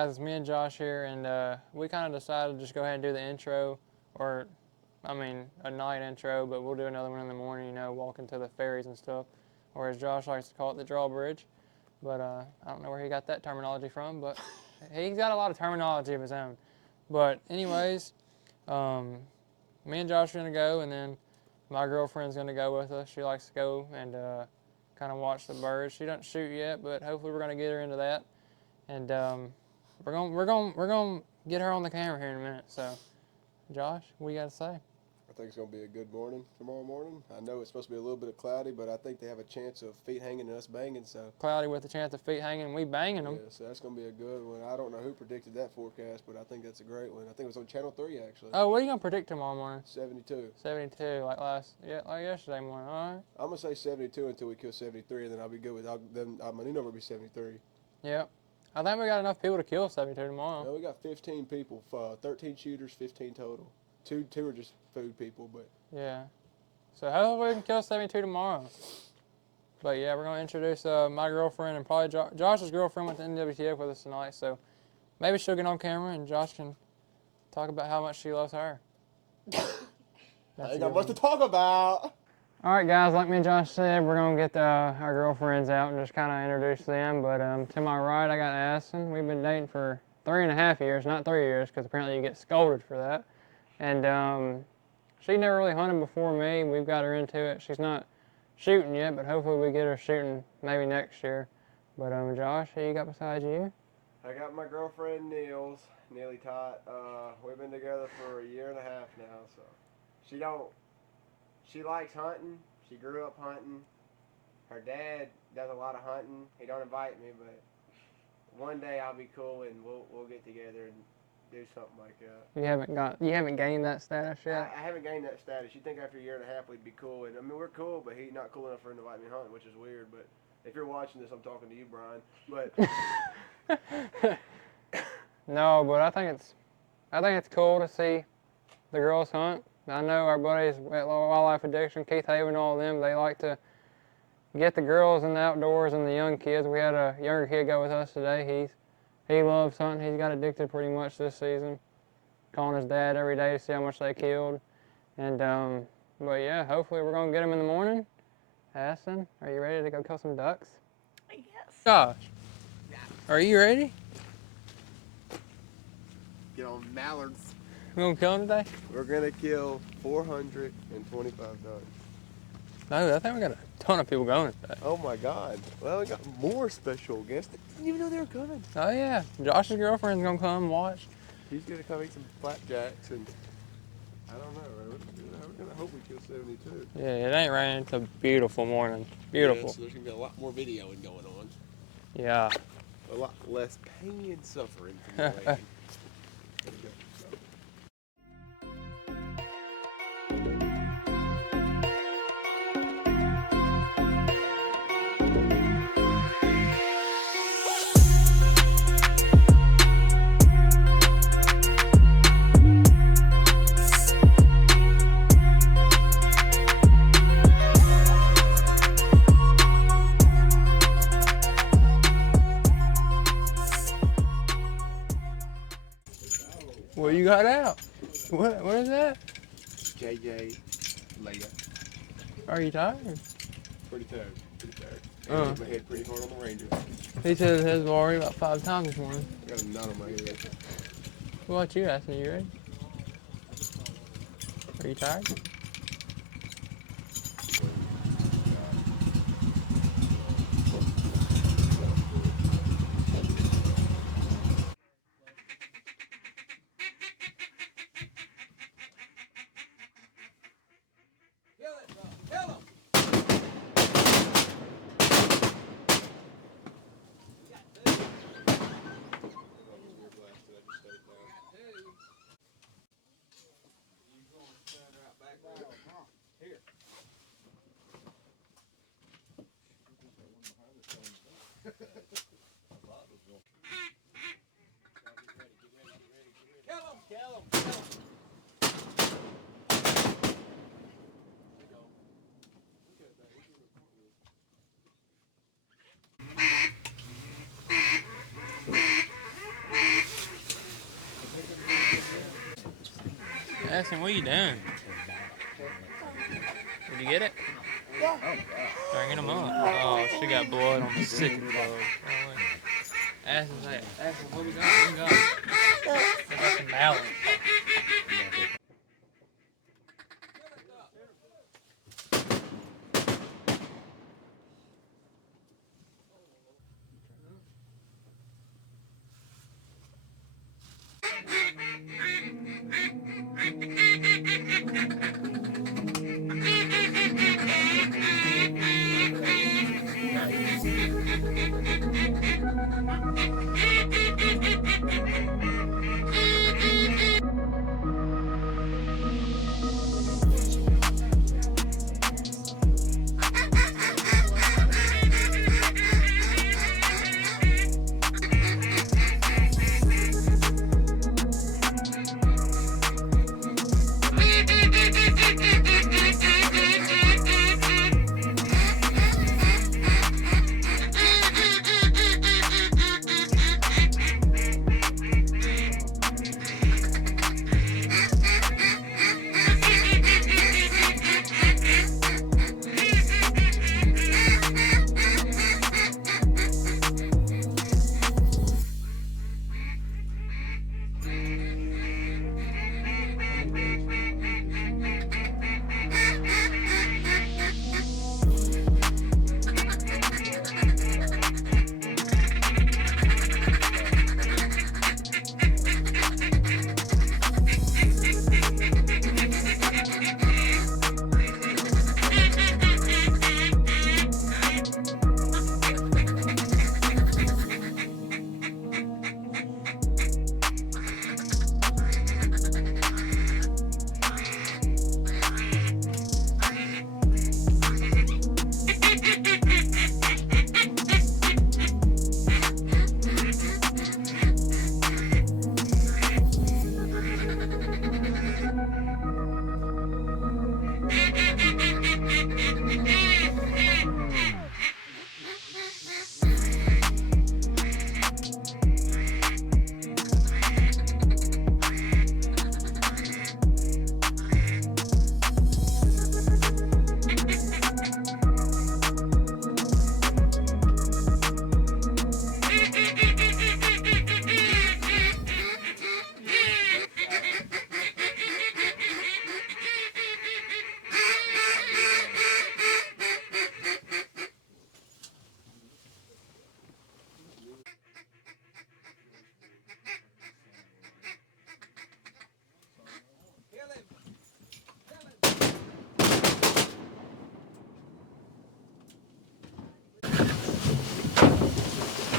guys, it's me and Josh here, and we kind of decided to just go ahead and do the intro, or, I mean, a night intro, but we'll do another one in the morning, you know, walking to the ferries and stuff, or as Josh likes to call it, the drawbridge. But I don't know where he got that terminology from, but he's got a lot of terminology of his own. But anyways, me and Josh are going to go, and then my girlfriend's going to go with us. She likes to go and kind of watch the birds. She doesn't shoot yet, but hopefully we're going to get her into that. And we're gonna get her on the camera here in a minute. So, Josh, what you got to say? I think it's going to be a good morning tomorrow morning. I know it's supposed to be a little bit of cloudy, but I think they have a chance of feet hanging and us banging. So Cloudy with a chance of feet hanging, and we banging them. yeah, so that's going to be a good one. I don't know who predicted that forecast, but I think that's a great one. I think it was on Channel 3 actually. Oh, what are you gonna predict tomorrow morning? 72. 72, like yesterday morning. All right. I'm gonna say 72 until we kill 73, and then I'll be good with. Then my new number will be 73. Yep. I think we got enough people to kill 72 tomorrow. No, we got 15 people, 13 shooters, 15 total. Two are just food people, but. Yeah. So hopefully we can kill 72 tomorrow. But yeah, we're gonna introduce my girlfriend and probably Josh's girlfriend went to NWTF with us tonight. So maybe she'll get on camera and Josh can talk about how much she loves her. I ain't got much to talk about. All right, guys, like me and Josh said, we're going to get our girlfriends out and just kind of introduce them. But to my right, I got Addison. We've been dating for 3.5 years, not 3 years, because apparently you get scolded for that. And she never really hunted before me. We've got her into it. She's not shooting yet, but hopefully we get her shooting maybe next year. But Josh, who you got beside you? I got my girlfriend, Neely Tot. We've been together for 1.5 years now, so she likes hunting. She grew up hunting. Her dad does a lot of hunting. He don't invite me, but one day I'll be cool and we'll get together and do something like that. You haven't gained that status yet? I haven't gained that status. You think after 1.5 years we'd be cool, and I mean we're cool, but he's not cool enough for him to invite me hunting, which is weird. But if you're watching this, I'm talking to you, Brian. But no, but I think it's cool to see the girls hunt. I know our buddies at Wildlife Addiction, Keith Haven, all of them, they like to get the girls in the outdoors and the young kids. We had a younger kid go with us today. He loves hunting. He's got addicted pretty much this season, calling his dad every day to see how much they killed. And but yeah, hopefully we're gonna get them in the morning. Addison, are you ready to go kill some ducks? Yes. Josh, are you ready? get on mallards. We gonna kill them today? We're gonna kill 425 ducks. No, I think we got a ton of people going today. Oh my God! Well, we got more special guests. Didn't even know they were coming. Oh yeah, Josh's girlfriend's gonna come watch. She's gonna come eat some flapjacks, and I don't know. We're gonna hope we kill 72. Yeah, it ain't raining. It's a beautiful morning. Beautiful. Yeah, so there's gonna be a lot more videoing going on. Yeah. A lot less pain and suffering from the rain. What you got out? What is that? JJ Leia. Are you tired? Pretty tired. And hit my head pretty hard on the Ranger. He said his was already about 5 times this morning. I got a knot on my head. What about you, Aston? You ready? Are you tired? Asking, what are you doing? Did you get it? Yeah. Bringing them up. Oh, she got blood on the sick clothes. Asking, what we got? What we got? We got some mallet.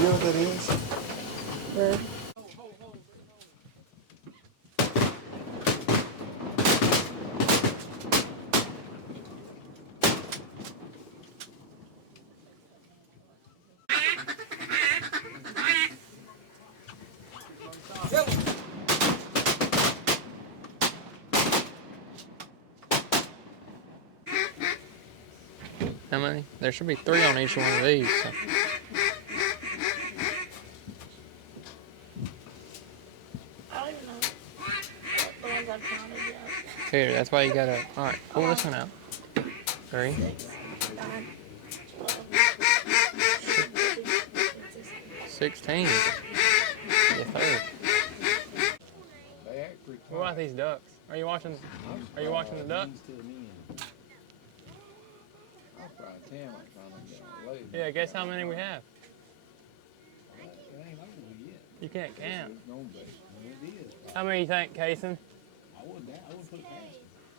You know what that is? Where? How many? There should be 3 on each one of these. So. I don't even know the ones I've counted yet. Here, that's why you gotta. Alright, pull this one out. 3. 6, 9, 12, 16. Yes, sir. What about these ducks? Are you watching the ducks? Yeah, guess how many we have? You can't count. How many you think, Kason?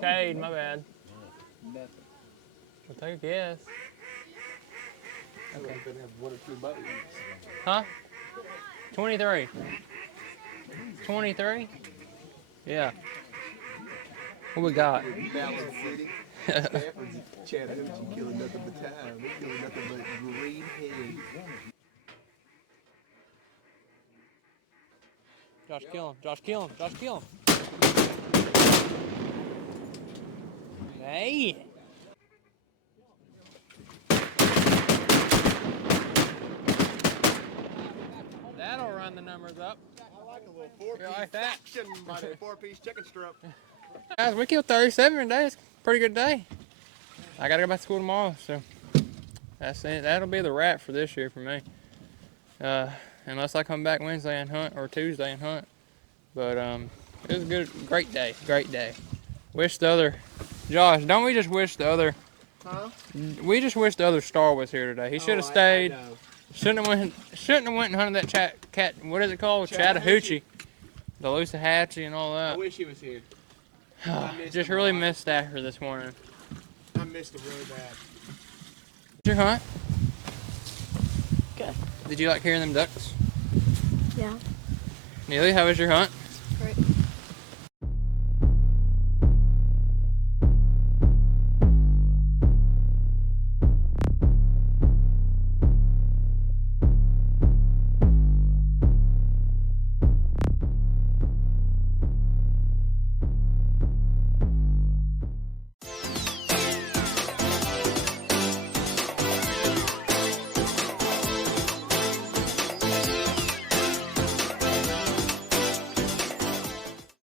Cade, my bad. Well, take a guess. Okay. Huh? 23. 23? Yeah. What we got? Chattanooga killing nothing but time. We're killing nothing but green head. Josh, kill him. Josh, kill him. Josh, kill him. Hey! That'll run the numbers up. I like a little 4-piece like that? section by the 4-piece chicken strip. Guys, we killed 37 today. It's a pretty good day. I gotta go back to school tomorrow, so that's it. That'll be the wrap for this year for me. Unless I come back Wednesday and hunt or Tuesday and hunt. But it was a great day. Wish the other, Josh, don't we just wish the other? Huh? We just wish the other Star was here today. He should have stayed. Shouldn't have went and hunted that cat. What is it called? Chattahoochee. The Loosahatchee and all I that. wish he was here. Just really missed after this morning. I missed him really bad. Did your hunt? Good. Did you like hearing them ducks? Yeah. Neely, how was your hunt? Great.